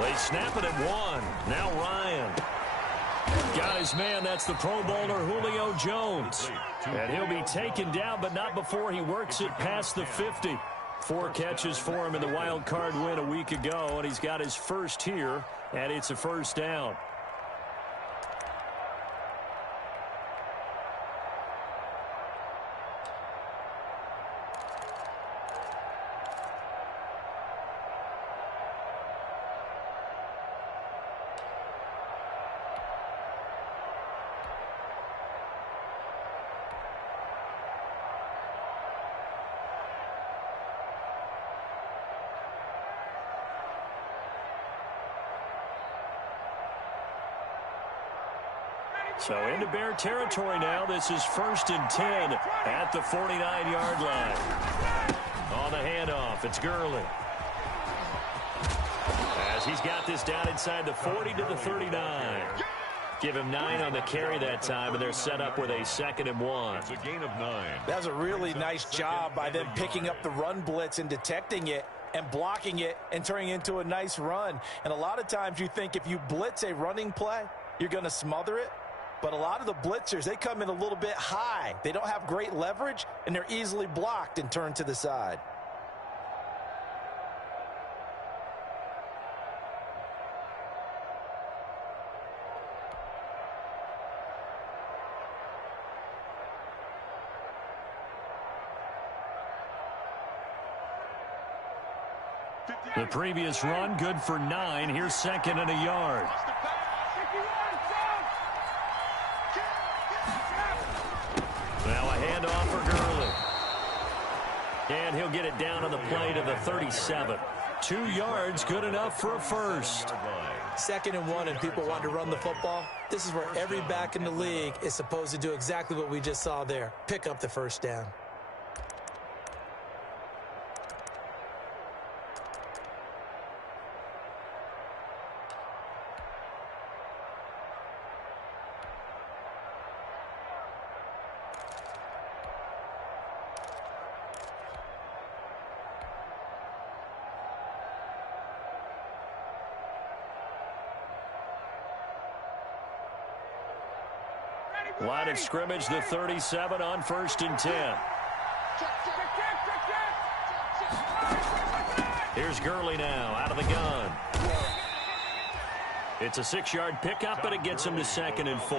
They snap it at one. Now Ryan. Got his man. That's the Pro Bowler Julio Jones. And he'll be taken down, but not before he works it past the 50. 4 catches for him in the wild card win a week ago, and he's got his first here, and it's a first down. So into Bear territory now. This is 1st and 10 at the 49-yard line. On the handoff, it's Gurley. As he's got this down inside the 40 to the 39. Give him 9 on the carry that time, and they're set up with a 2nd and 1. It's a gain of 9. That's a really nice job by them picking up the run blitz and detecting it and blocking it and turning it into a nice run. And a lot of times you think if you blitz a running play, you're going to smother it. But a lot of the blitzers, they come in a little bit high. They don't have great leverage, and they're easily blocked and turned to the side. The previous run, good for 9. Here's 2nd and a yard. Now a handoff for Gurley. And he'll get it down on the play to the 37. 2 yards, good enough for a first. 2nd and 1, and people want to run the football. This is where every back in the league is supposed to do exactly what we just saw there. Pick up the first down. Line of scrimmage, the 37 on 1st and 10. Here's Gurley now out of the gun. It's a 6-yard pickup, but it gets him to 2nd and 4.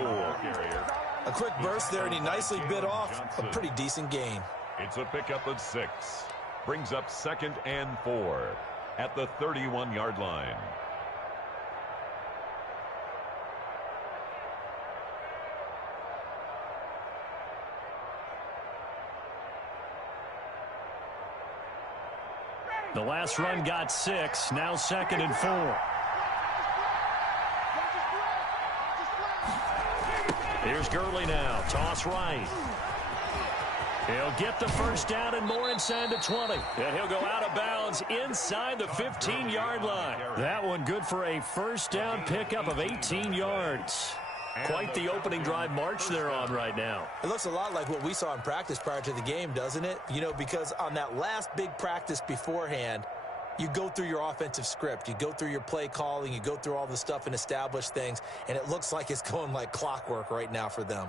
A quick burst there, and he nicely bit off a pretty decent gain. It's a pickup of 6. Brings up 2nd and 4 at the 31-yard line. The last run got 6. Now 2nd and 4. Here's Gurley now. Toss right. He'll get the first down and more inside the 20. And he'll go out of bounds inside the 15-yard line. That one good for a first down pickup of 18 yards. Quite the opening drive march they're on right now. It looks a lot like what we saw in practice prior to the game, doesn't it? You know, because on that last big practice beforehand, you go through your offensive script. You go through your play calling. You go through all the stuff and establish things. And it looks like it's going like clockwork right now for them.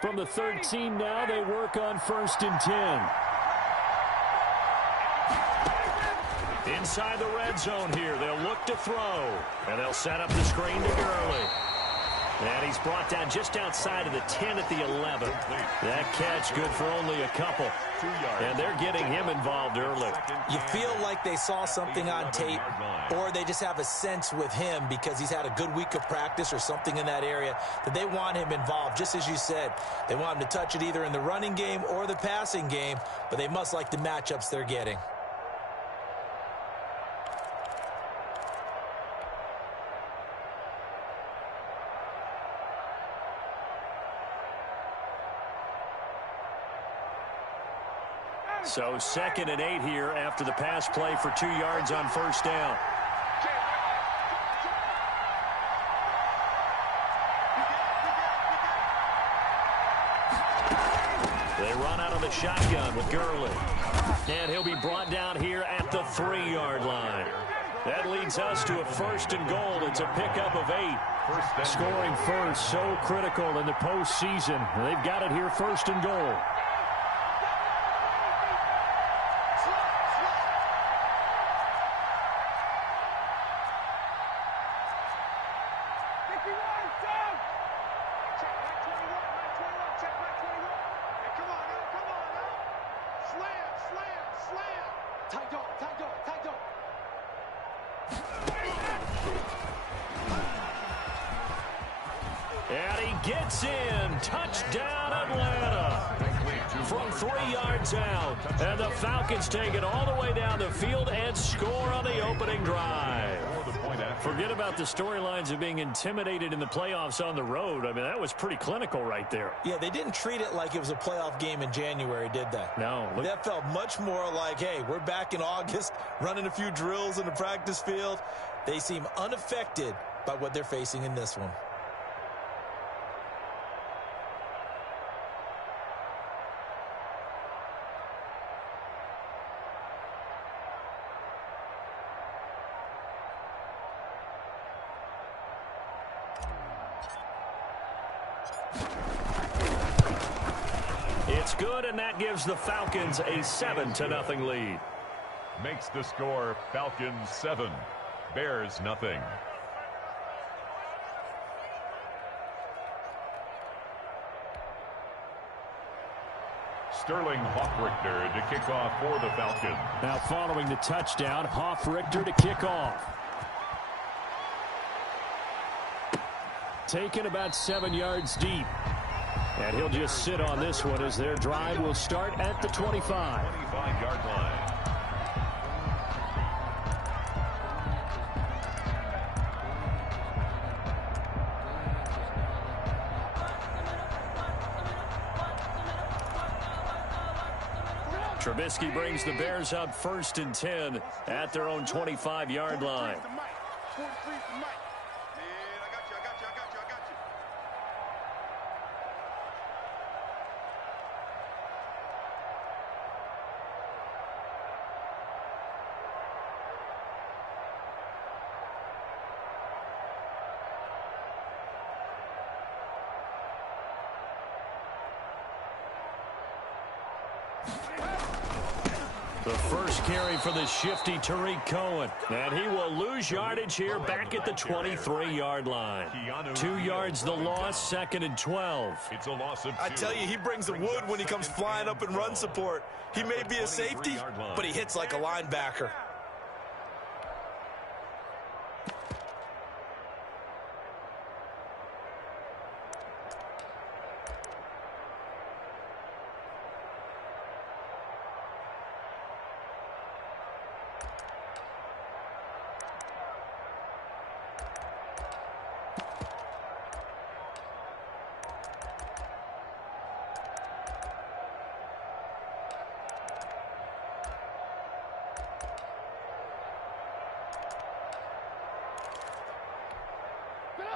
From the 13 now, they work on 1st and 10. Inside the red zone here, they'll look to throw. And they'll set up the screen to Gurley. And he's brought down just outside of the 10 at the 11. That catch good for only a couple. And they're getting him involved early. You feel like they saw something on tape, or they just have a sense with him because he's had a good week of practice or something in that area that they want him involved. Just as you said, they want him to touch it either in the running game or the passing game, but they must like the matchups they're getting. So 2nd and 8 here after the pass play for 2 yards on first down. They run out of the shotgun with Gurley. And he'll be brought down here at the 3-yard line. That leads us to a 1st and goal. It's a pickup of 8. Scoring first, so critical in the postseason. They've got it here, 1st and goal. And he gets in. Touchdown, Atlanta. From 3 yards out. And the Falcons take it all the way down the field and score on the opening drive. Forget about the storylines of being intimidated in the playoffs on the road. I mean, that was pretty clinical right there. Yeah, they didn't treat it like it was a playoff game in January, did they? No. That felt much more like, hey, we're back in August, running a few drills in the practice field. They seem unaffected by what they're facing in this one. It's good, and that gives the Falcons a 7-0 lead. Makes the score Falcons 7, Bears nothing. Sterling Hoffrichter to kick off for the Falcons. Now following the touchdown, Hoffrichter to kick off. Taken about 7 yards deep. And he'll just sit on this one as their drive will start at the 25. 25-yard line. Trubisky brings the Bears up 1st and 10 at their own 25-yard line. The first carry for the shifty Tariq Cohen. And he will lose yardage here back at the 23-yard line. 2 yards the loss, 2nd and 12. It's a loss of 2. I tell you, he brings the wood when he comes flying up in run support. He may be a safety, but he hits like a linebacker.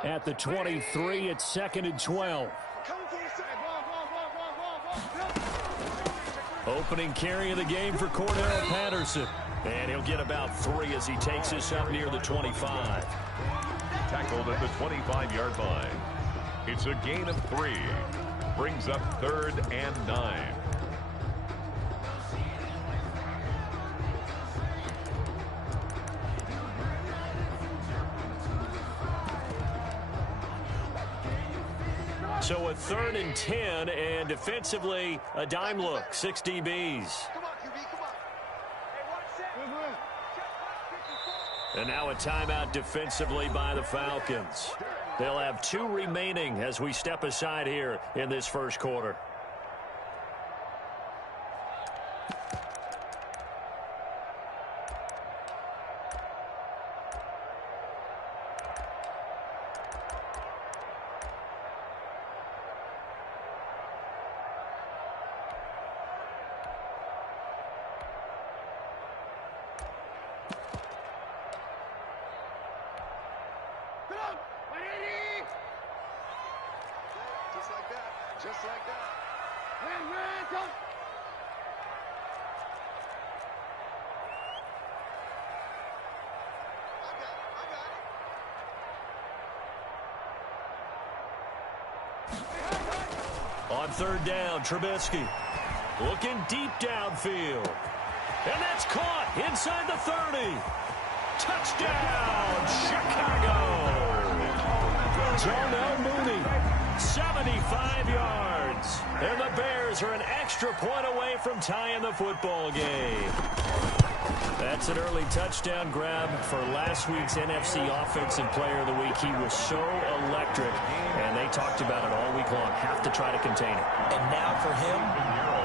At the 23, it's 2nd and 12. Opening carry of the game for Cordell Patterson. And he'll get about 3 as he takes this up near the 25. Tackled at the 25-yard line. It's a gain of 3. Brings up 3rd and 9. So a 3rd and 10, and defensively, a dime look, 6 DBs. And now a timeout defensively by the Falcons. They'll have 2 remaining as we step aside here in this first quarter. On third down, Trubisky looking deep downfield. And that's caught inside the 30. Touchdown, Chicago. Darnell Mooney, 75 yards. And the Bears are an extra point away from tying the football game. That's an early touchdown grab for last week's NFC Offensive Player of the Week. He was so electric, and they talked about it all week long. Have to try to contain it. And now for him,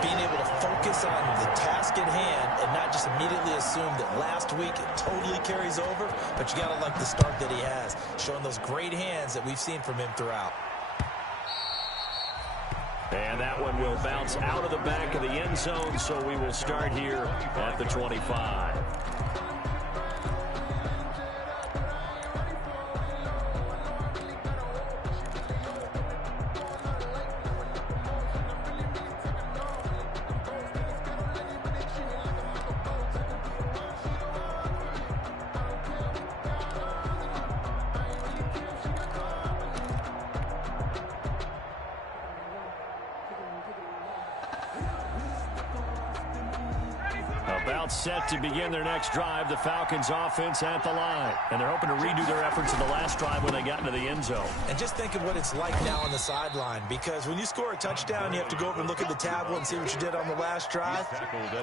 being able to focus on the task at hand and not just immediately assume that last week it totally carries over, but you got to like the start that he has, showing those great hands that we've seen from him throughout. And that one will bounce out of the back of the end zone, so we will start here at the 25. About set to begin their next drive, the Falcons offense at the line. And they're hoping to redo their efforts in the last drive when they got into the end zone. And just think of what it's like now on the sideline, because when you score a touchdown, you have to go over and look at the tablet and see what you did on the last drive.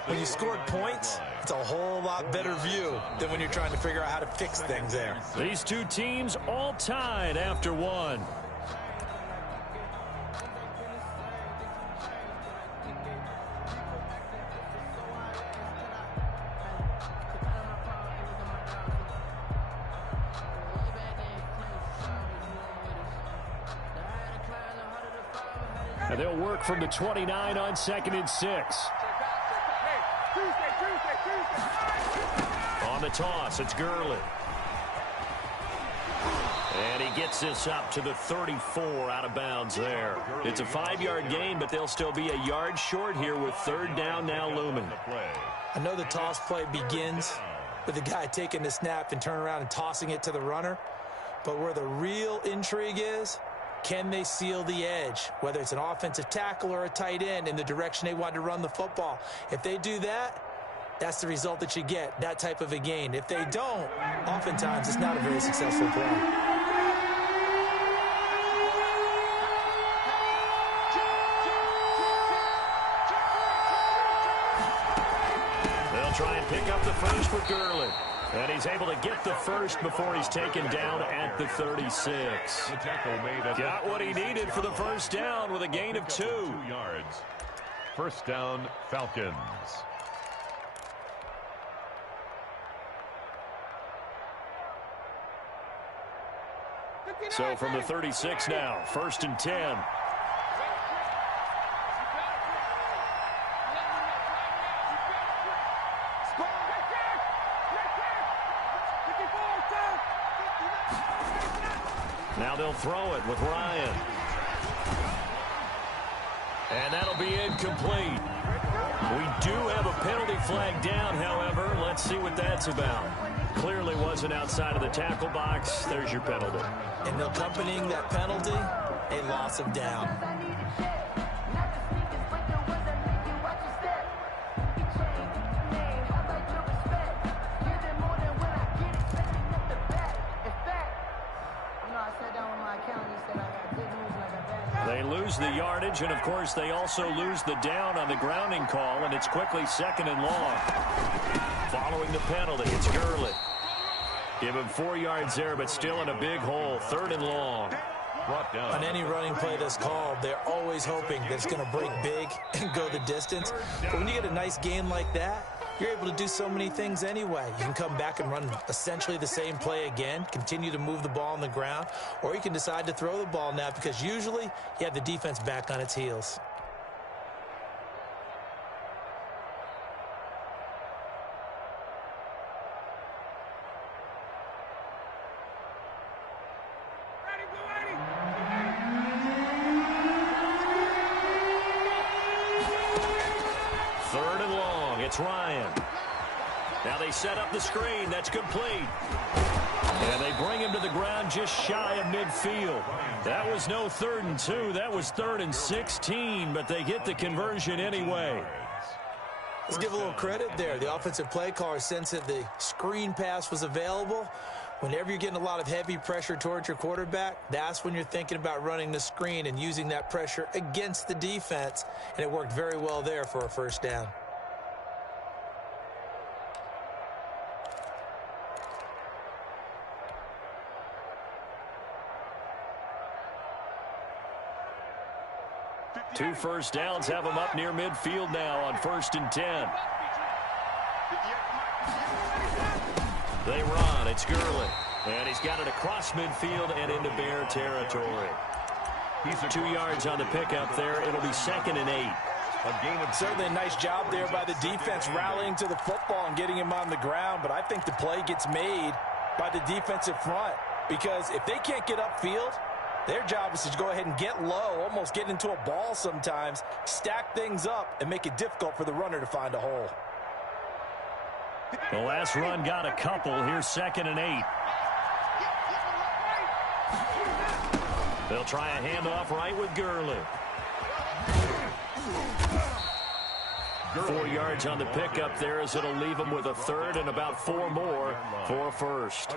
When you scored points, it's a whole lot better view than when you're trying to figure out how to fix things there. These two teams all tied after one. And they'll work from the 29 on 2nd and 6. On the toss, it's Gurley. And he gets this up to the 34 out of bounds there. It's a 5-yard gain, but they'll still be a yard short here with third down now looming. I know the toss play begins with the guy taking the snap and turning around and tossing it to the runner. But where the real intrigue is, can they seal the edge, whether it's an offensive tackle or a tight end, in the direction they want to run the football? If they do that, that's the result that you get, that type of a gain. If they don't, oftentimes it's not a very successful play. They'll try and pick up the first with Gurley. And he's able to get the first before he's taken down at the 36. Got what he needed for the first down with a gain of 2 yards. First down, Falcons. So from the 36 now, 1st and 10. Now they'll throw it with Ryan. And that'll be incomplete. We do have a penalty flag down, however. Let's see what that's about. Clearly wasn't outside of the tackle box. There's your penalty. And accompanying that penalty, a loss of down. They lose the yardage, and of course they also lose the down on the grounding call, and it's quickly 2nd and long. Following the penalty, it's Gurley. Give him 4 yards there, but still in a big hole, 3rd and long. On any running play that's called, they're always hoping that it's going to break big and go the distance. But when you get a nice gain like that, you're able to do so many things anyway. You can come back and run essentially the same play again, continue to move the ball on the ground, or you can decide to throw the ball now because usually you have the defense back on its heels. It's Ryan. Now they set up the screen. That's complete. And they bring him to the ground just shy of midfield. That was no 3rd and 2. That was 3rd and 16, but they get the conversion anyway. Let's give a little credit there. The offensive play caller sensed that the screen pass was available. Whenever you're getting a lot of heavy pressure towards your quarterback, that's when you're thinking about running the screen and using that pressure against the defense. And it worked very well there for a first down. Two first downs have them up near midfield now on 1st and 10. They run. It's Gurley. And he's got it across midfield and into Bear territory. He's 2 yards on the pickup there. It'll be 2nd and 8. Certainly a nice job there by the defense rallying to the football and getting him on the ground. But I think the play gets made by the defensive front. Because if they can't get upfield, their job is to go ahead and get low, almost get into a ball sometimes, stack things up, and make it difficult for the runner to find a hole. The last run got a couple. Here's 2nd and 8. They'll try a handoff right with Gurley. 4 yards on the pickup there as it'll leave them with a 3rd and about 4 more for 1st.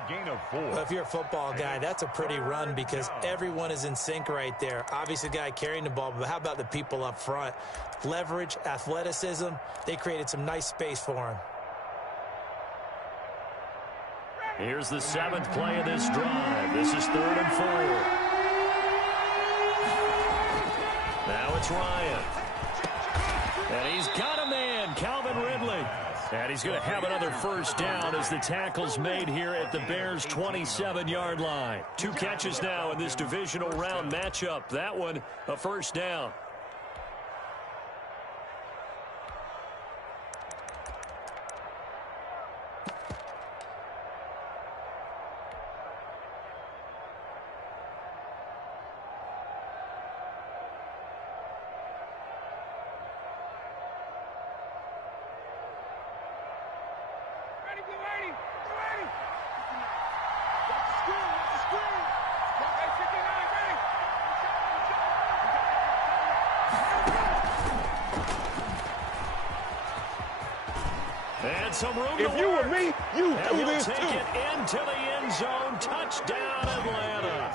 Well, if you're a football guy, that's a pretty run because everyone is in sync right there. Obviously, the guy carrying the ball, but how about the people up front? Leverage, athleticism, they created some nice space for him. Here's the 7th play of this drive. This is 3rd and 4. Now it's Ryan. And he's got a man, Calvin Ridley. And he's going to have another first down as the tackle's made here at the Bears' 27-yard line. 2 catches now in this divisional round matchup. That one, a first down. And some room to If you were me, you and do he'll this take too. it into the end zone. Touchdown, Atlanta.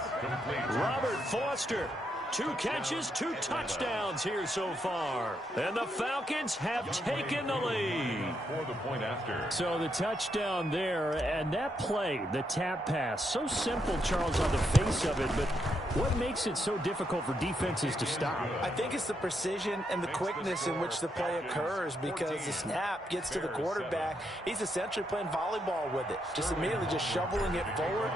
Robert Foster. 2 catches, 2 touchdowns here so far. And the Falcons have taken the lead. For the point after. So the touchdown there, and that play, the tap pass, so simple, Charles, on the face of it, but what makes it so difficult for defenses to stop? I think it's the precision and the quickness in which the play occurs because the snap gets to the quarterback. He's essentially playing volleyball with it, just immediately just shoveling it forward.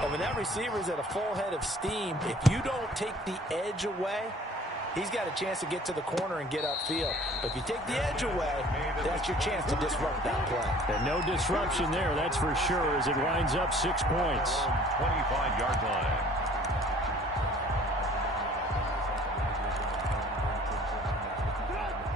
And when that receiver's at a full head of steam, if you don't take the edge away, he's got a chance to get to the corner and get upfield. But if you take the edge away, that's your chance to disrupt that play. And no disruption there, that's for sure, as it winds up 6 points. 25-yard line.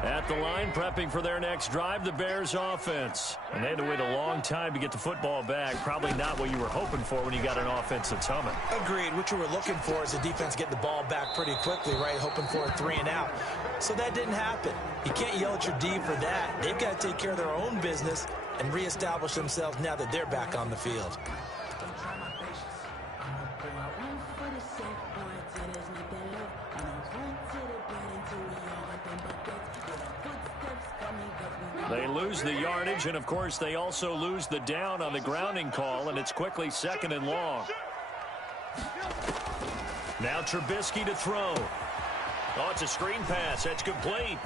At the line, prepping for their next drive, the Bears offense. And they had to wait a long time to get the football back. Probably not what you were hoping for when you got an offense that's humming. Agreed. What you were looking for is the defense getting the ball back pretty quickly, right? Hoping for a 3 and out. So that didn't happen. You can't yell at your D for that. They've got to take care of their own business and reestablish themselves now that they're back on the field. They lose the yardage, and, of course, they also lose the down on the grounding call, and it's quickly 2nd and long. Now Trubisky to throw. Oh, it's a screen pass. That's complete.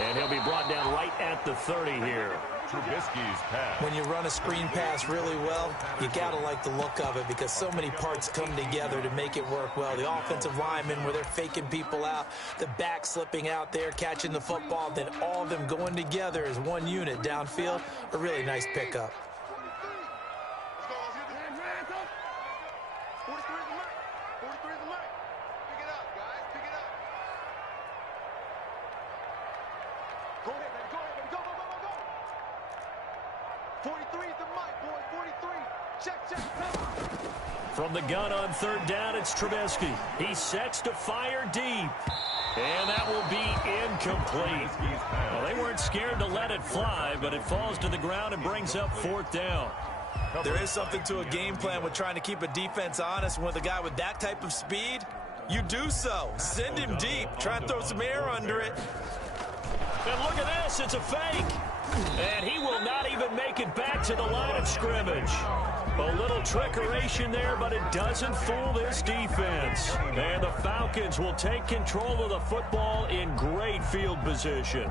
And he'll be brought down right at the 30 here. Trubisky's pass. When you run a screen pass really well, you got to like the look of it because so many parts come together to make it work well. The offensive linemen where they're faking people out, the back slipping out there, catching the football, then all of them going together as one unit downfield. A really nice pickup. Go ahead, man. Go ahead, man. Go, go, go, go, go. 43 is the mic, boy. 43. Check, check. From the gun on third down, it's Trubisky. He sets to fire deep. And that will be incomplete. Well, they weren't scared to let it fly, but it falls to the ground and brings up fourth down. There is something to a game plan with trying to keep a defense honest. With a guy with that type of speed, you do so. Send him deep. Try and throw some air under it. And look at this. It's a fake. And he will not even make it back to the line of scrimmage. A little trickeration there, but it doesn't fool this defense. And the Falcons will take control of the football in great field position.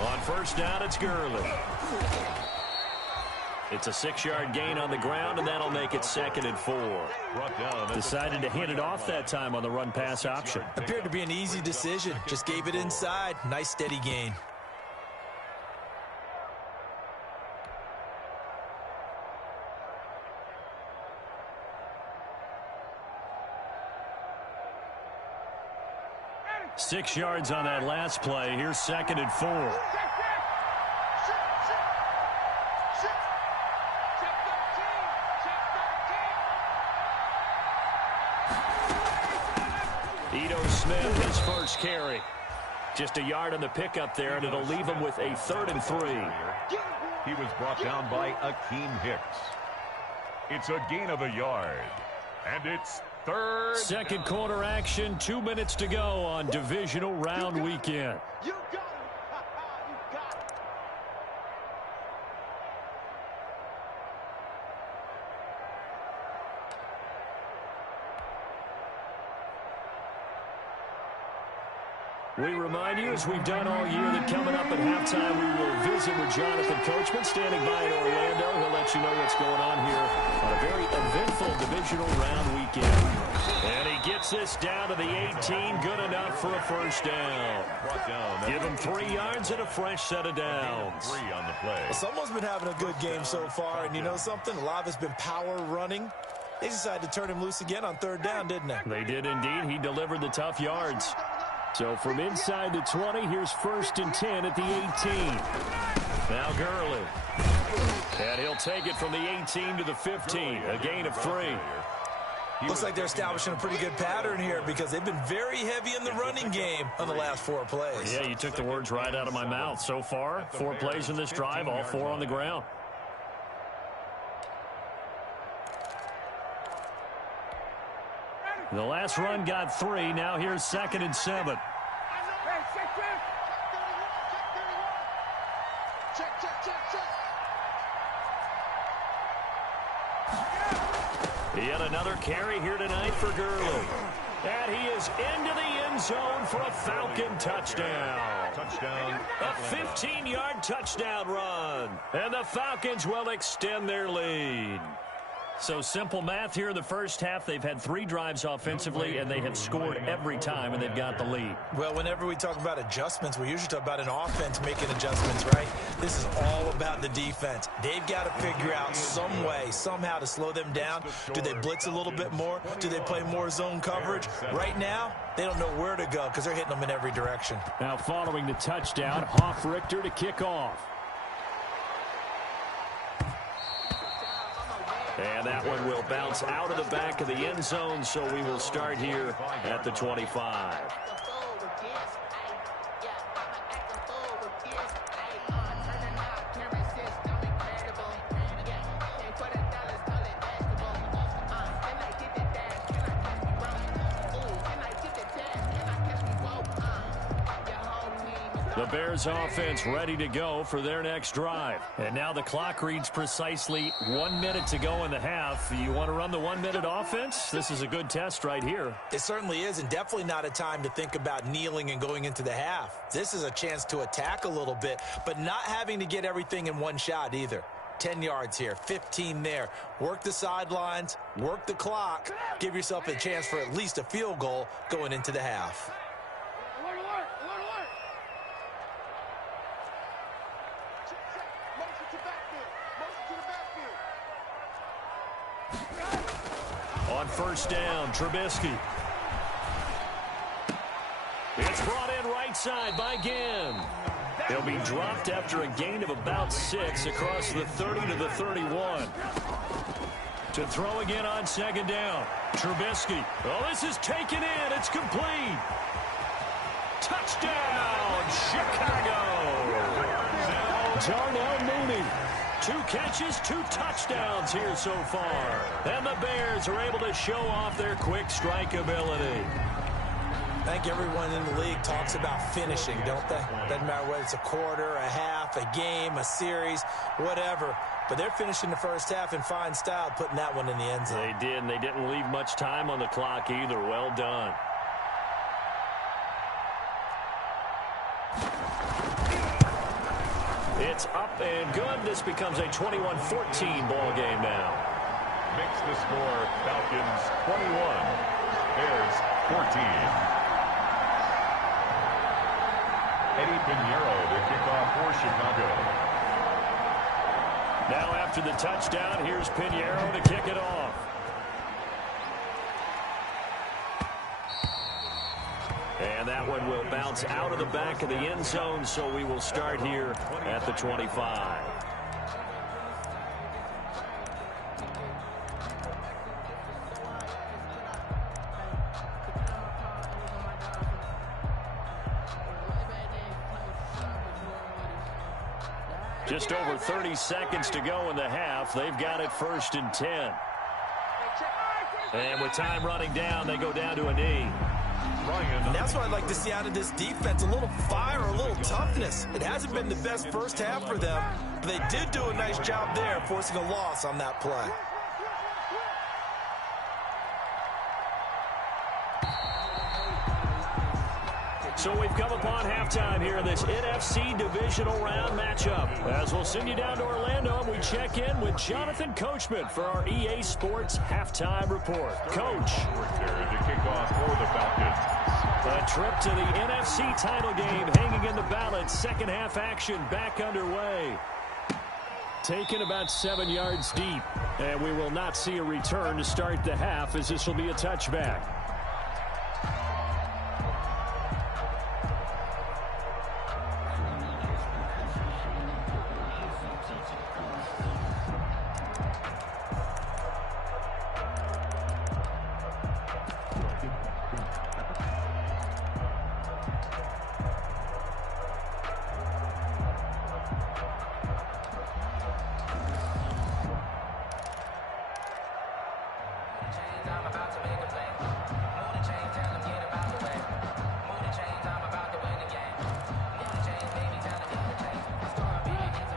On first down, it's Gurley. It's a 6-yard gain on the ground, and that'll make it 2nd and 4. Decided to hand it off that time on the run-pass option. Appeared to be an easy decision. Just gave it inside. Nice, steady gain. Six yards on that last play. Here's 2nd and 4. Smith, his first carry. Just a yard on the pickup there, and it'll leave him with a 3rd and 3. He was brought down by Akeem Hicks. It's a gain of a yard, and it's 3rd. Second quarter action, 2 minutes to go on divisional round weekend. You got it. You got it. We remind you, as we've done all year, that coming up at halftime, we will visit with Jonathan Coachman, standing by in Orlando. He'll let you know what's going on here on a very eventful divisional round weekend. And he gets this down to the 18, good enough for a first down. Give him 3 yards and a fresh set of downs. 3 on the play. Someone's been having a good game so far, and you know something? A lot of it's been power running. They decided to turn him loose again on 3rd down, didn't they? They did indeed. He delivered the tough yards. So from inside the 20, here's 1st and 10 at the 18. Now Gurley. And he'll take it from the 18 to the 15. A gain of 3. Looks like they're establishing a pretty good pattern here because they've been very heavy in the running game on the last 4 plays. Yeah, you took the words right out of my mouth. So far, 4 plays in this drive, all 4 on the ground. The last run got 3. Now here's 2nd and 7. Yet another carry here tonight for Gurley. And he is into the end zone for a Falcon touchdown. A 15-yard touchdown run. And the Falcons will extend their lead. So simple math here in the first half. They've had 3 drives offensively, and they have scored every time, and they've got the lead. Well, whenever we talk about adjustments, we usually talk about an offense making adjustments, right? This is all about the defense. They've got to figure out some way, somehow to slow them down. Do they blitz a little bit more? Do they play more zone coverage? Right now, they don't know where to go because they're hitting them in every direction. Now following the touchdown, Hoff-Richter to kick off. And that one will bounce out of the back of the end zone, so we will start here at the 25. The Bears offense ready to go for their next drive. And now the clock reads precisely 1 minute to go in the half. You want to run the 1-minute offense? This is a good test right here. It certainly is, and definitely not a time to think about kneeling and going into the half. This is a chance to attack a little bit, but not having to get everything in one shot either. 10 yards here, 15 there. Work the sidelines, work the clock. Give yourself a chance for at least a field goal going into the half. On first down, Trubisky. It's brought in right side by Ginn. He'll be dropped after a gain of about 6 across the 30 to the 31. To throw again on second down. Trubisky. Oh, this is taken in. It's complete. Touchdown, Chicago. Darnell Mooney. 2 catches, 2 touchdowns here so far. And the Bears are able to show off their quick strike ability. I think everyone in the league talks about finishing, don't they? Doesn't matter whether it's a quarter, a half, a game, a series, whatever. But they're finishing the first half in fine style, putting that one in the end zone. They did, and they didn't leave much time on the clock either. Well done. It's up and good. This becomes a 21-14 ball game now. Makes the score Falcons 21, Bears 14. Eddie Pinheiro to kick off for Chicago. Now after the touchdown, here's Pinheiro to kick it off. And that one will bounce out of the back of the end zone, so we will start here at the 25. Just over 30 seconds to go in the half. They've got it 1st and 10. And with time running down, they go down to a knee. And that's what I'd like to see out of this defense, a little fire, a little toughness. It hasn't been the best first half for them, but they did do a nice job there, forcing a loss on that play. So we've come upon halftime here in this NFC divisional round matchup. As we'll send you down to Orlando, and we check in with Jonathan Coachman for our EA Sports Halftime Report. Coach. To kick off for the Falcons. A trip to the NFC title game hanging in the balance. Second half action back underway. Taken about 7 yards deep. And we will not see a return to start the half, as this will be a touchback.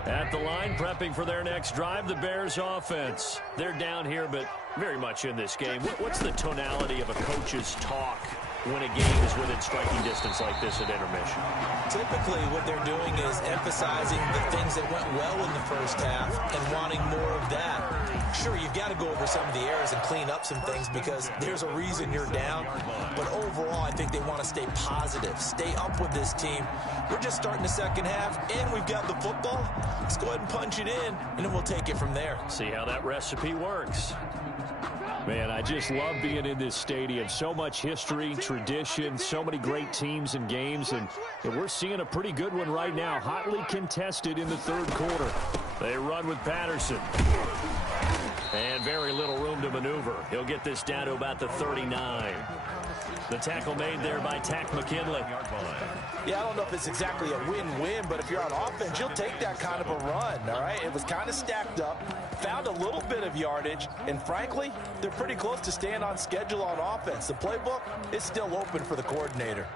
At the line, prepping for their next drive, the Bears offense. They're down here, but very much in this game. What's the tonality of a coach's talk when a game is within striking distance like this at intermission? Typically, what they're doing is emphasizing the things that went well in the first half and wanting more of that. Sure, you've got to go over some of the errors and clean up some things because there's a reason you're down. But overall, I think they want to stay positive, stay up with this team. We're just starting the second half, and we've got the football. Let's go ahead and punch it in, and then we'll take it from there. See how that recipe works. Man, I just love being in this stadium. So much history, tradition, so many great teams and games, and we're seeing a pretty good one right now. Hotly contested in the third quarter. They run with Patterson. And very little room to maneuver. He'll get this down to about the 39. The tackle made there by Tack McKinley. Yeah, I don't know if it's exactly a win-win, but if you're on offense, you'll take that kind of a run, all right? It was kind of stacked up, found a little bit of yardage, and frankly, they're pretty close to staying on schedule on offense. The playbook is still open for the coordinator.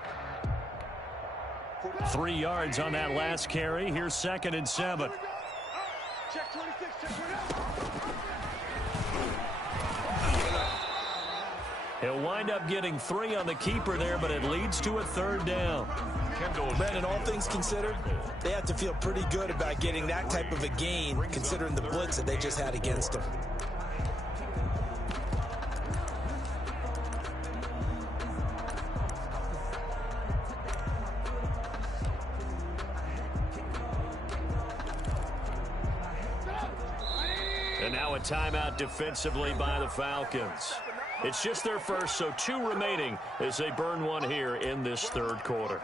3 yards on that last carry. Here's 2nd and 7. Check 26, check 29. He'll wind up getting 3 on the keeper there, but it leads to a 3rd down. Brandon, all things considered, they have to feel pretty good about getting that type of a gain, considering the blitz that they just had against them. And now a timeout defensively by the Falcons. It's just their first, so 2 remaining as they burn one here in this third quarter.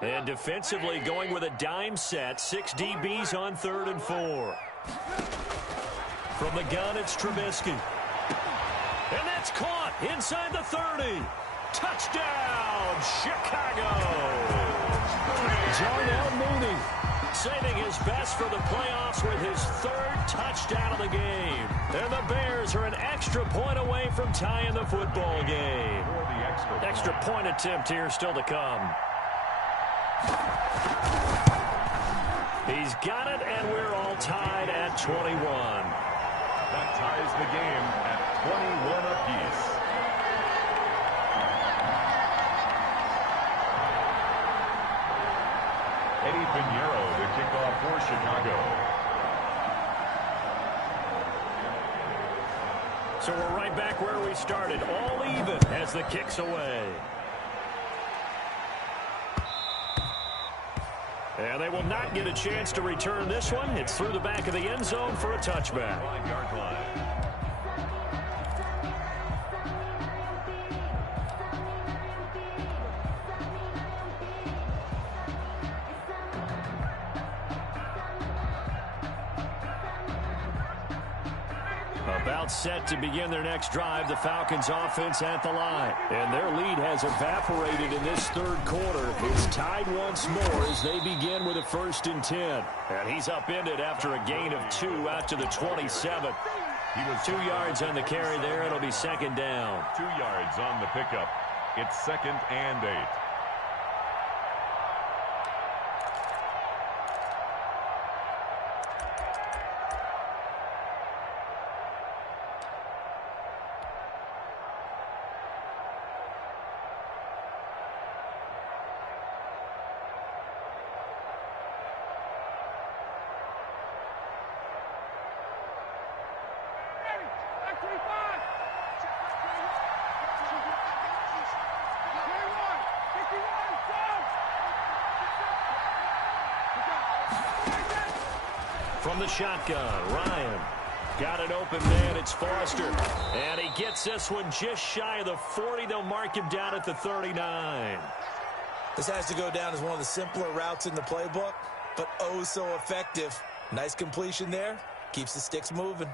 And defensively going with a dime set. 6 DBs on 3rd and 4. From the gun, it's Trubisky. And that's caught inside the 30. Touchdown, Chicago. Darnell Mooney saving his best for the playoffs with his 3rd touchdown of the game. And the Bears are an extra point away from tying the football game. Extra point attempt here still to come. He's got it, and we're all tied at 21. That ties the game at 21 apiece. Eddie Pinheiro to kick off for Chicago. So we're right back where we started, all even as the kick's away. And they will not get a chance to return this one. It's through the back of the end zone for a touchback. 5-yard line. About set to begin their next drive, the Falcons offense at the line. And their lead has evaporated in this third quarter. It's tied once more as they begin with a 1st and 10. And he's upended after a gain of 2 out to the 27. He was 2 yards on the carry there. It'll be 2nd down. 2 yards on the pickup. It's 2nd and 8. From the shotgun, Ryan. Got it open, man. It's Foster. And he gets this one just shy of the 40. They'll mark him down at the 39. This has to go down as one of the simpler routes in the playbook, but oh so effective. Nice completion there. Keeps the sticks moving.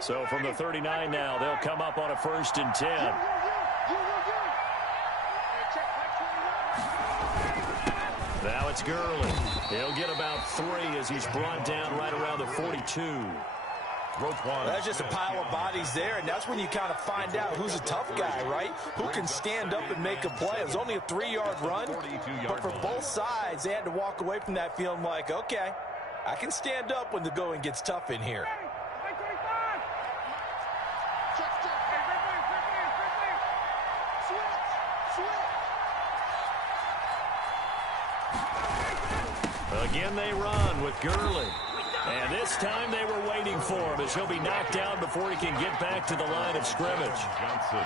So from the 39 now, they'll come up on a 1st and 10. Now it's Gurley. He'll get about 3 as he's brought down right around the 42. That's just a pile of bodies there, and that's when you kind of find out who's a tough guy, right? Who can stand up and make a play. It was only a 3-yard run, but for both sides, they had to walk away from that feeling like, okay, I can stand up when the going gets tough in here. Again they run with Gurley. And this time they were waiting for him as he'll be knocked down before he can get back to the line of scrimmage.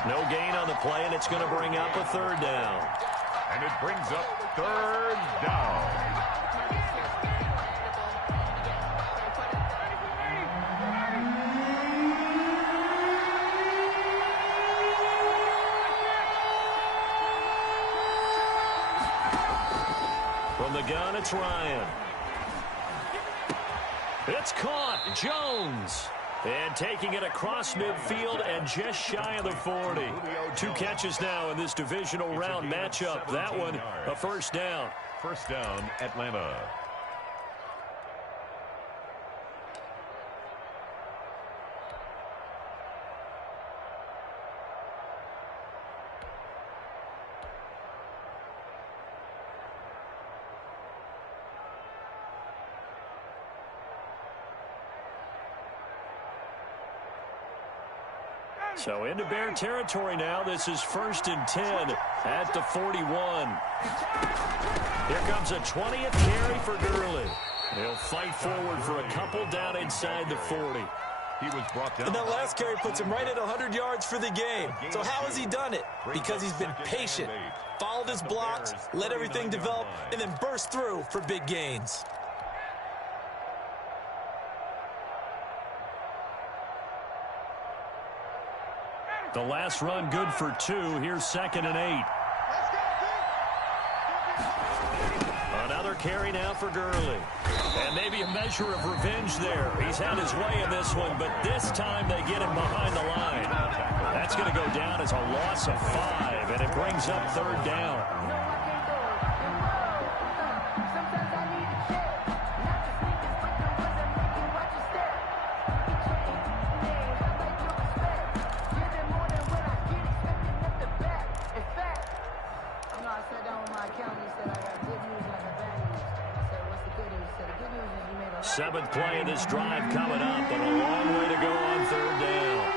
No gain on the play, and it's going to bring up a 3rd down. And it brings up 3rd down. From the gun, it's Ryan. It's caught. Jones. And taking it across midfield and just shy of the 40. 2 catches now in this divisional round matchup. That one, a 1st down. 1st down, Atlanta. So into Bear territory now. This is 1st and 10 at the 41. Here comes a 20th carry for Gurley. He'll fight forward for a couple down inside the 40. He was brought down. And that last carry puts him right at 100 yards for the game. So how has he done it? Because he's been patient, followed his blocks, let everything develop, and then burst through for big gains. The last run good for 2. Here's 2nd and 8. Another carry now for Gurley. And maybe a measure of revenge there. He's had his way in this one, but this time they get him behind the line. That's going to go down as a loss of 5, and it brings up 3rd down. Seventh play of this drive coming up, but a long way to go on 3rd down.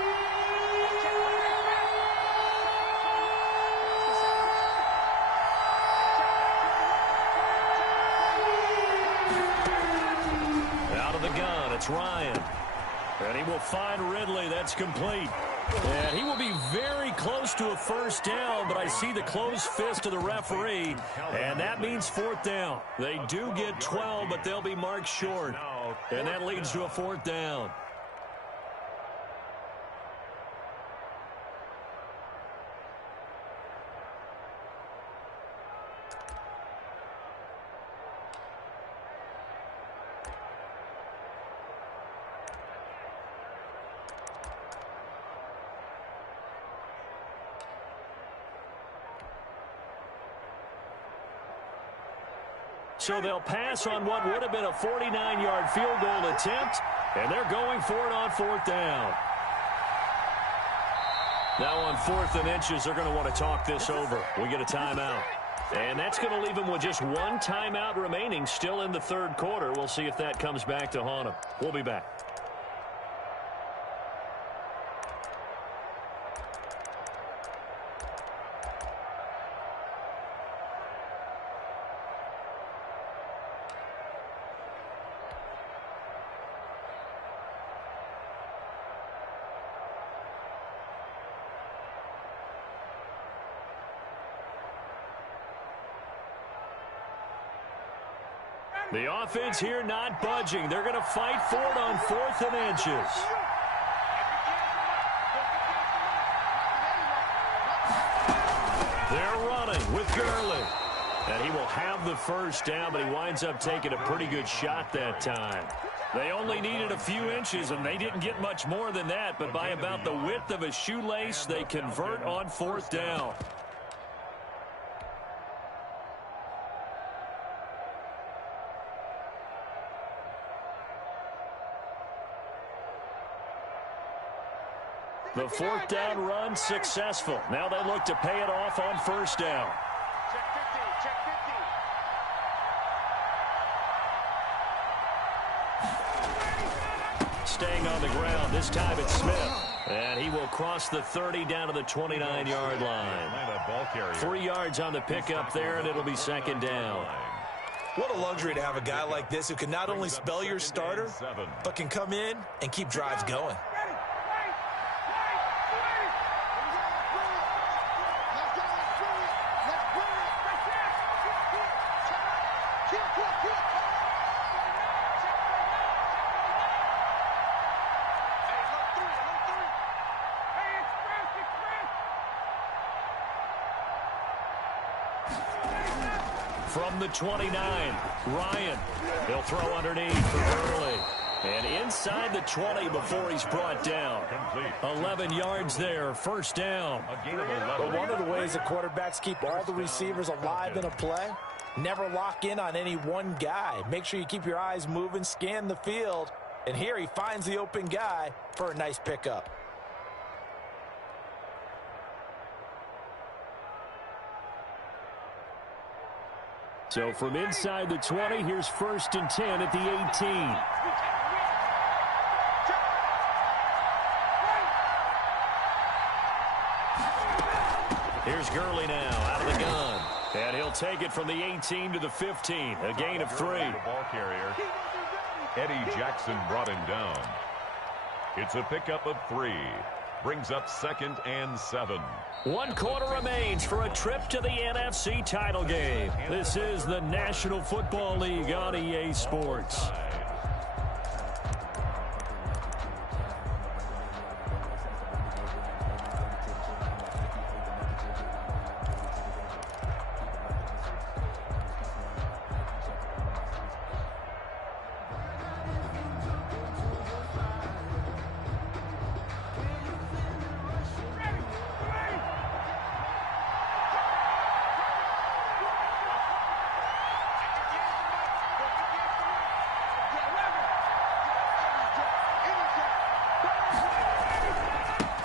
Out of the gun, it's Ryan. And he will find Ridley. That's complete. And he will be very close to a 1st down, but I see the closed fist of the referee, and that means 4th down. They do get 12, but they'll be marked short, and that leads to a 4th down. So they'll pass on what would have been a 49-yard field goal attempt, and they're going for it on 4th down. Now on 4th and inches, they're going to want to talk this over. We get a timeout. And that's going to leave them with just 1 timeout remaining still in the 3rd quarter. We'll see if that comes back to haunt them. We'll be back. The offense here not budging. They're going to fight for it on 4th and inches. They're running with Gurley. And he will have the 1st down, but he winds up taking a pretty good shot that time. They only needed a few inches, and they didn't get much more than that, but by about the width of a shoelace, they convert on 4th down. The 4th down run successful. Now they look to pay it off on 1st down. Check 50, check 50. Staying on the ground. This time it's Smith. And he will cross the 30 down to the 29-yard line. 3 yards on the pickup there, and it'll be 2nd down. What a luxury to have a guy like this who can not only spell your starter, but can come in and keep drives going. From the 29, Ryan. He'll throw underneath for Gurley. And inside the 20 before he's brought down. 11 yards there, 1st down. But one of the ways that quarterbacks keep all the receivers alive in a play, never lock in on any one guy. Make sure you keep your eyes moving, scan the field. And here he finds the open guy for a nice pickup. So from inside the 20, here's 1st and 10 at the 18. Here's Gurley now out of the gun. And he'll take it from the 18 to the 15. A gain of 3. The ball carrier. Eddie Jackson brought him down. It's a pickup of 3. Brings up 2nd and 7. 1 quarter remains for a trip to the NFC title game. This is the National Football League on EA Sports.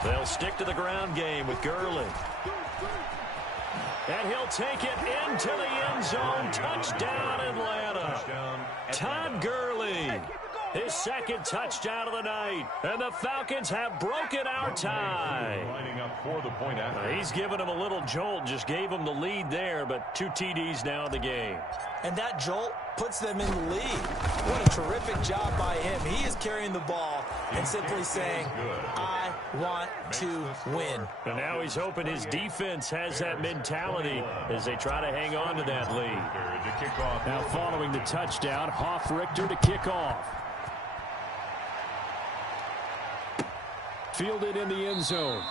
They'll stick to the ground game with Gurley. And he'll take it into the end zone. Touchdown, Atlanta. Todd Gurley, his 2nd touchdown of the night. And the Falcons have broken our tie. He's given them a little jolt, just gave them the lead there, but 2 TDs now in the game. And that jolt puts them in the lead. What a terrific job by him. He is carrying the ball and simply saying, I want to win. And now he's hoping his defense has that mentality as they try to hang on to that lead. Now following the touchdown, Richter to kick off. Fielded in the end zone.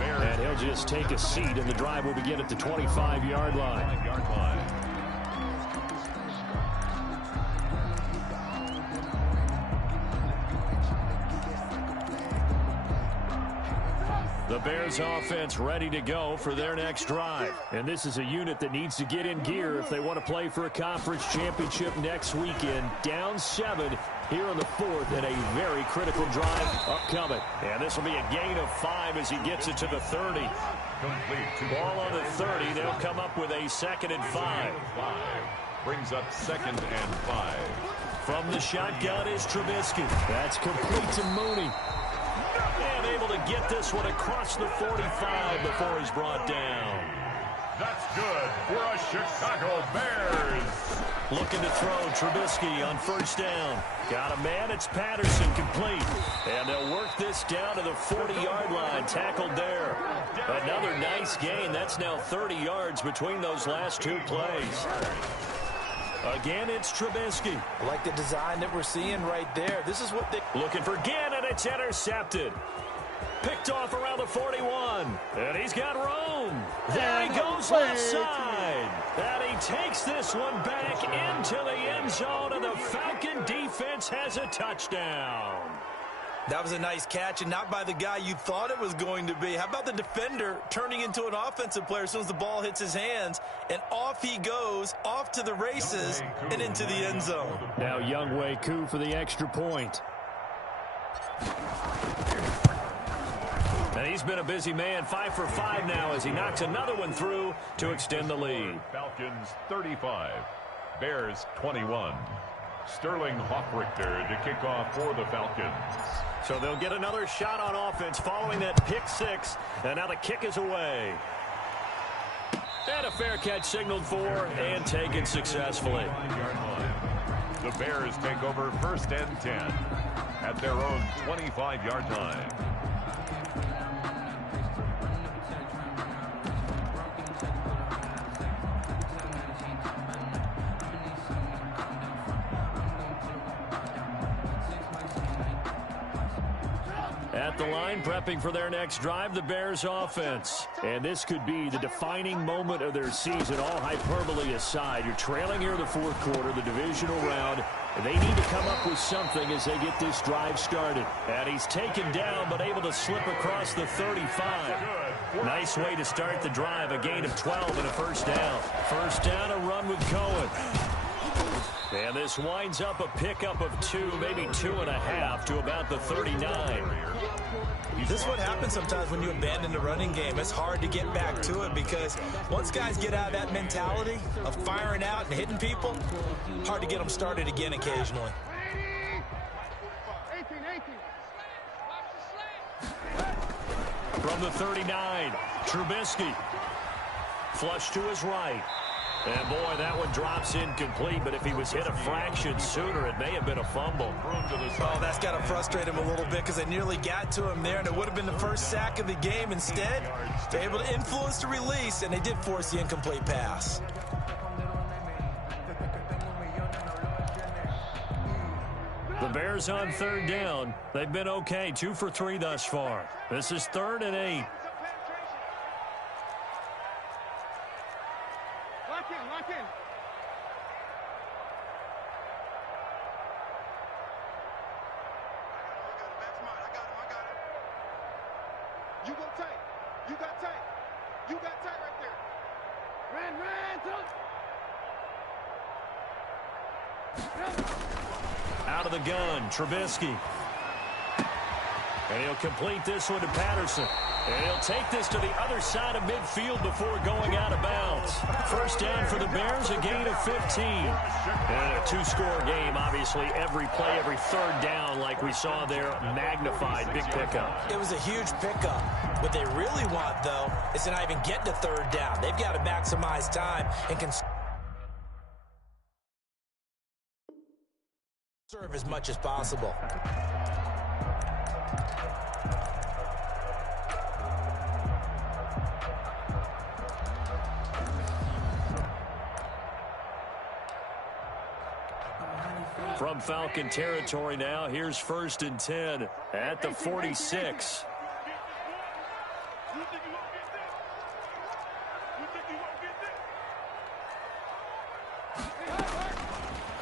And he'll just take a seat, and the drive will begin at the 25-yard line. The Bears offense ready to go for their next drive. And this is a unit that needs to get in gear if they want to play for a conference championship next weekend. Down 7 here in the 4th, and a very critical drive upcoming. And this will be a gain of 5 as he gets it to the 30. Ball on the 30. They'll come up with a 2nd and 5. Brings up 2nd and 5. From the shotgun is Trubisky. That's complete to Mooney. And able to get this one across the 45 before he's brought down. That's good for a Chicago Bears. Looking to throw Trubisky on 1st down. Got a man, it's Patterson, complete. And they'll work this down to the 40-yard line, tackled there. Another nice gain. That's now 30 yards between those last 2 plays. Again, it's Trubisky. I like the design that we're seeing right there. This is what they... Looking for Gann, and it's intercepted. Picked off around the 41. And he's got room. There he goes left side. And he takes this one back into the end zone, and the Falcon defense has a touchdown. That was a nice catch, and not by the guy you thought it was going to be. How about the defender turning into an offensive player as soon as the ball hits his hands, and off he goes, off to the races, and into the end zone. Now Younghoe Koo for the extra point. And he's been a busy man, 5 for 5 now as he knocks another one through to extend the lead. Falcons 35, Bears 21. Sterling Richter to kick off for the Falcons. So they'll get another shot on offense following that pick 6. And now the kick is away. And a fair catch signaled for and taken successfully. The Bears take over 1st and 10 at their own 25-yard line. At the line, prepping for their next drive, the Bears offense. And this could be the defining moment of their season, all hyperbole aside. You're trailing here in the 4th quarter, the divisional round. And they need to come up with something as they get this drive started. And he's taken down, but able to slip across the 35. Nice way to start the drive, a gain of 12 and a 1st down. 1st down, a run with Cohen. And this winds up a pickup of 2, maybe 2.5 to about the 39. This is what happens sometimes when you abandon the running game. It's hard to get back to it because once guys get out of that mentality of firing out and hitting people, hard to get them started again occasionally. From the 39, Trubisky. Flush to his right. And, boy, that one drops incomplete, but if he was hit a fraction sooner, it may have been a fumble. Oh, that's got to frustrate him a little bit because they nearly got to him there, and it would have been the first sack of the game. Instead, they're able to influence the release, and they did force the incomplete pass. The Bears on third down. They've been okay, 2 for 3 thus far. This is 3rd and 8. Lock in. I got him. You go tight. You got tight. You got tight right there. Out of the gun, Trubisky. And he'll complete this one to Patterson. And he'll take this to the other side of midfield before going out of bounds. First down for the Bears, a gain of 15. And a 2-score game, obviously. Every play, every third down, like we saw there, magnified. Big pickup. It was a huge pickup. What they really want, though, is to not even get to third down. They've got to maximize time and serve as much as possible. From Falcon territory now, here's 1st and 10 at the 46.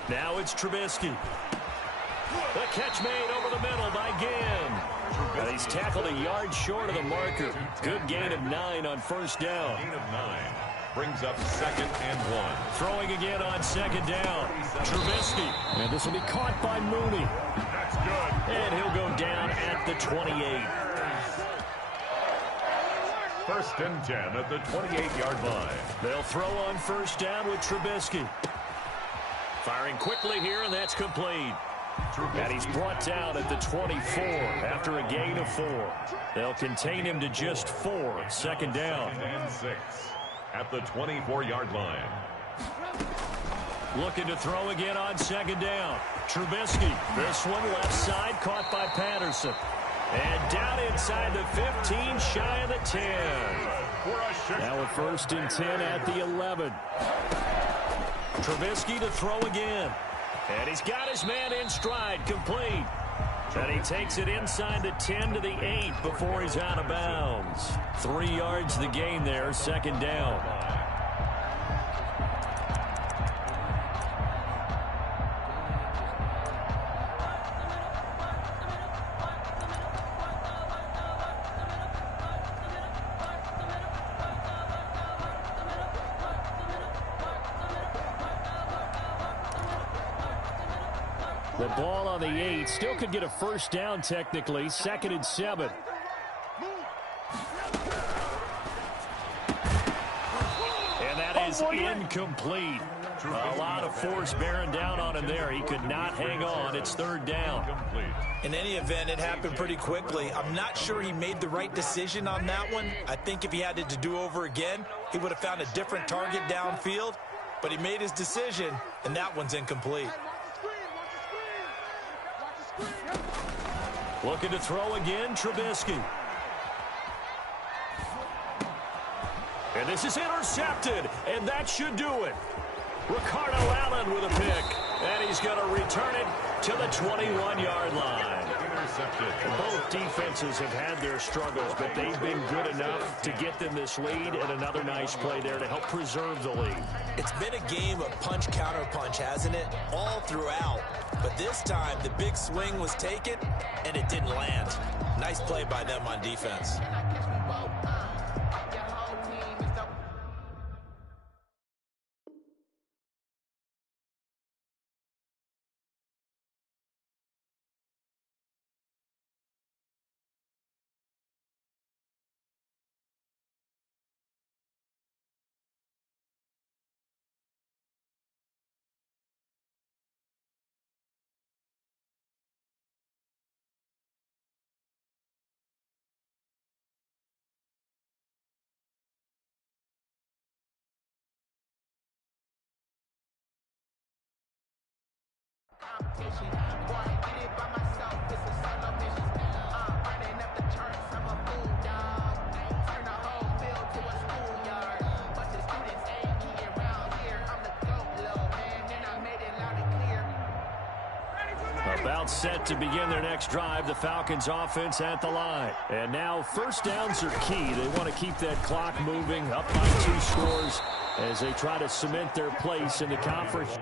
Now it's Trubisky. The catch made over the middle by Ginn. And he's tackled a yard short of the marker. Good gain of 9 on first down. Gain of 9 brings up 2nd and 1. Throwing again on 2nd down. Trubisky. And this will be caught by Mooney. That's good. And he'll go down at the 28. 1st and 10 at the 28-yard line. They'll throw on first down with Trubisky. Firing quickly here, and that's complete. And he's brought down at the 24 after a gain of 4. They'll contain him to just 4. 2nd down. 2nd and 6 at the 24-yard line. Looking to throw again on 2nd down. Trubisky. This one left side caught by Patterson. And down inside the 15, shy of the 10. Now a 1st and 10 at the 11. Trubisky to throw again. And he's got his man in stride, complete. And he takes it inside the 10 to the 8 before he's out of bounds. 3 yards the gain there, 2nd down. The ball on the 8. Still could get a first down technically. 2nd and 7. And that is incomplete. A lot of force bearing down on him there. He could not hang on. It's 3rd down. In any event, it happened pretty quickly. I'm not sure he made the right decision on that one. I think if he had it to do over again, he would have found a different target downfield. But he made his decision, and that one's incomplete. Looking to throw again, Trubisky. And this is intercepted, and that should do it. Ricardo Allen with a pick, and he's going to return it to the 21-yard line. Intercepted. Both defenses have had their struggles, but they've been good enough to get them this lead, and another nice play there to help preserve the lead. It's been a game of punch-counter-punch, hasn't it? All throughout. But this time, the big swing was taken, and it didn't land. Nice play by them on defense. competition. Boy, I did it by myself, it's a solo mission. Running up the charts, I'm a fool, dog. Turn the whole field to a schoolyard. But the students ain't eating around here. I'm the GOAT, little man, and I made it loud and clear. About set to begin their next drive, the Falcons offense at the line. And now first downs are key. They want to keep that clock moving up by 2 scores as they try to cement their place in the conference.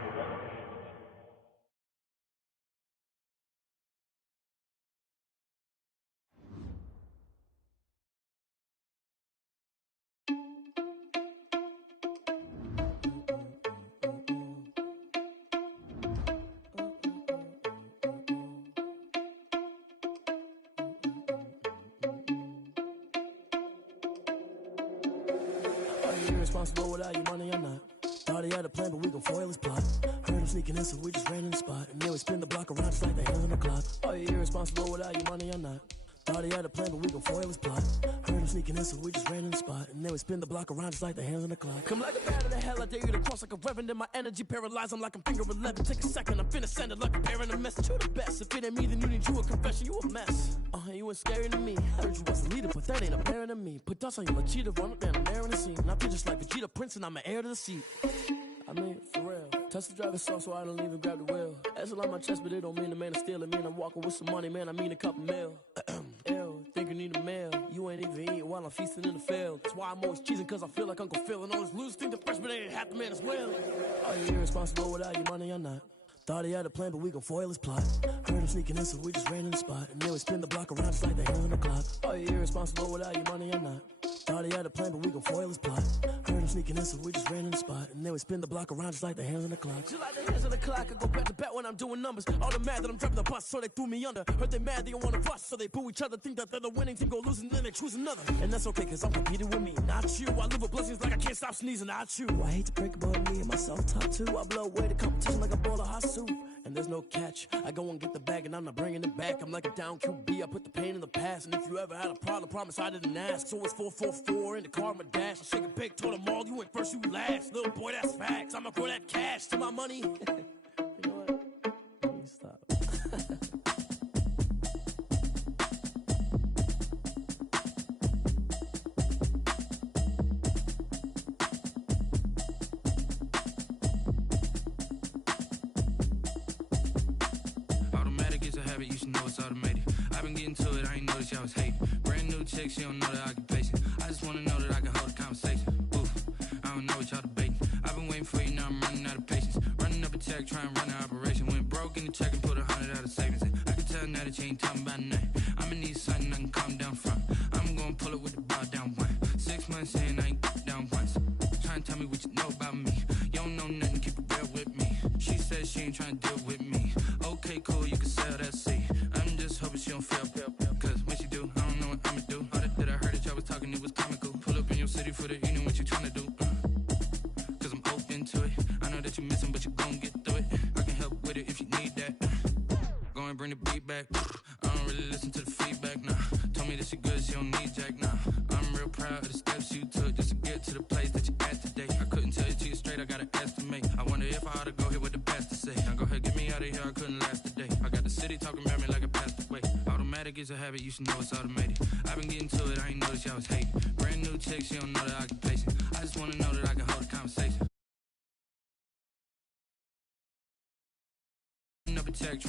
Irresponsible without your money or not. Thought he had a plan, but we gon' foil his plot. Heard him sneaking in, so we just ran in the spot. And then we spin the block around just like the hands on the clock. Are you irresponsible without your money or not? Thought he had a plan, but we gon' foil his plot. Heard him sneaking in, so we just ran in the spot. And then we spin the block around just like the hands on the clock. Come like a bat of the hell, I dare you to cross like a reverend. In my energy paralyzed, I'm like I'm finger 11. Take a second, I'm finna send it like a parent a message. You the best, if it ain't me, then you need you a confession. You a mess. You ain't scary to me. Heard you was a leader, but that ain't apparent to me. Put dust on you like cheetah, run up down, I'm there in the scene. I feel just like Vegeta Prince, and I'm an heir to the seat. I mean, for real. Touch the driver's soft, so I don't even grab the wheel. That's on my chest, but it don't mean the man is stealing. Mean I'm walking with some money, man. I mean a couple mil. Ew, think you need a meal. You ain't even eating while I'm feasting in the field. That's why I'm always cheesing, cause I feel like Uncle Phil. And all those losers think the freshman ain't half the man as well. Are you irresponsible without your money or not? Thought he had a plan, but we gon' foil his plot. Heard him sneaking in, so we just ran in the spot. And then we spin the block around just like the hands on the clock. Are you irresponsible without your money or not? Thought he had a plan, but we gon' foil his plot. Heard him sneaking in, so we just ran in the spot. And then we spin the block around just like the hands on the clock. Just like the hands on the clock, I go back to back when I'm doing numbers. All the mad that I'm driving the bus, so they threw me under. Heard they mad, they don't wanna bust, so they boo each other. Think that they're the winning team, go losing, then they choose another. And that's okay, cause I'm competing with me, not you. I live with blessings like I can't stop sneezing, not you. I hate to break about me and my self-talk too. I blow away the competition like a bowl of hot soup. And there's no catch. I go and get the bag and I'm not bringing it back. I'm like a down QB, I put the pain in the past. And if you ever had a problem, promise I didn't ask. So it's 444 in the car, my dash. I shake a big, told them all, you went first, you last. Little boy, that's facts. I'ma grow that cash to my money. You know what? Let me stop. You should know it's automated. I've been getting to it, I ain't noticed y'all was hating. Brand new chick, she don't know the occupation. I just wanna know that I can hold a conversation. Oof, I don't know what y'all debating. I've been waiting for you, now I'm running out of patience. Running up a check, trying to run an operation. Went broke in the check and put 100 out of savings in. I can tell now that you ain't talking about nothing. I'ma need something I can calm down from. I'm gonna pull it with the bar down one. 6 months in, I ain't down once. Trying to tell me what you know about me. You don't know nothing, keep it real with me. She said she ain't trying to deal with me. Okay, cool, you can sell that seat. I'm just hoping she don't fail. Cause when she do, I don't know what I'ma do. All that I heard that y'all was talking, it was comical. Pull up in your city for the evening, what you trying to do? Cause I'm open to it. I know that you're missing, but you gon' get through it. I can help with it if you need that. Go and bring the beat back. I don't really listen to the feedback, nah. Told me that she good, she don't need jack, nah. I'm real proud of the steps you took just to get to the place that you at today. I couldn't tell you to you straight, I gotta estimate. I wonder if I ought to go here with the best to say. Now go ahead, get me out of here, I couldn't last today. I got the city talking about me like I passed away. Automatic is a habit, you should know it's automated. I've been getting to it, I ain't noticed y'all was hating. Brand new chick, she don't know the occupation. I just wanna know that I can hold a conversation. Up a check,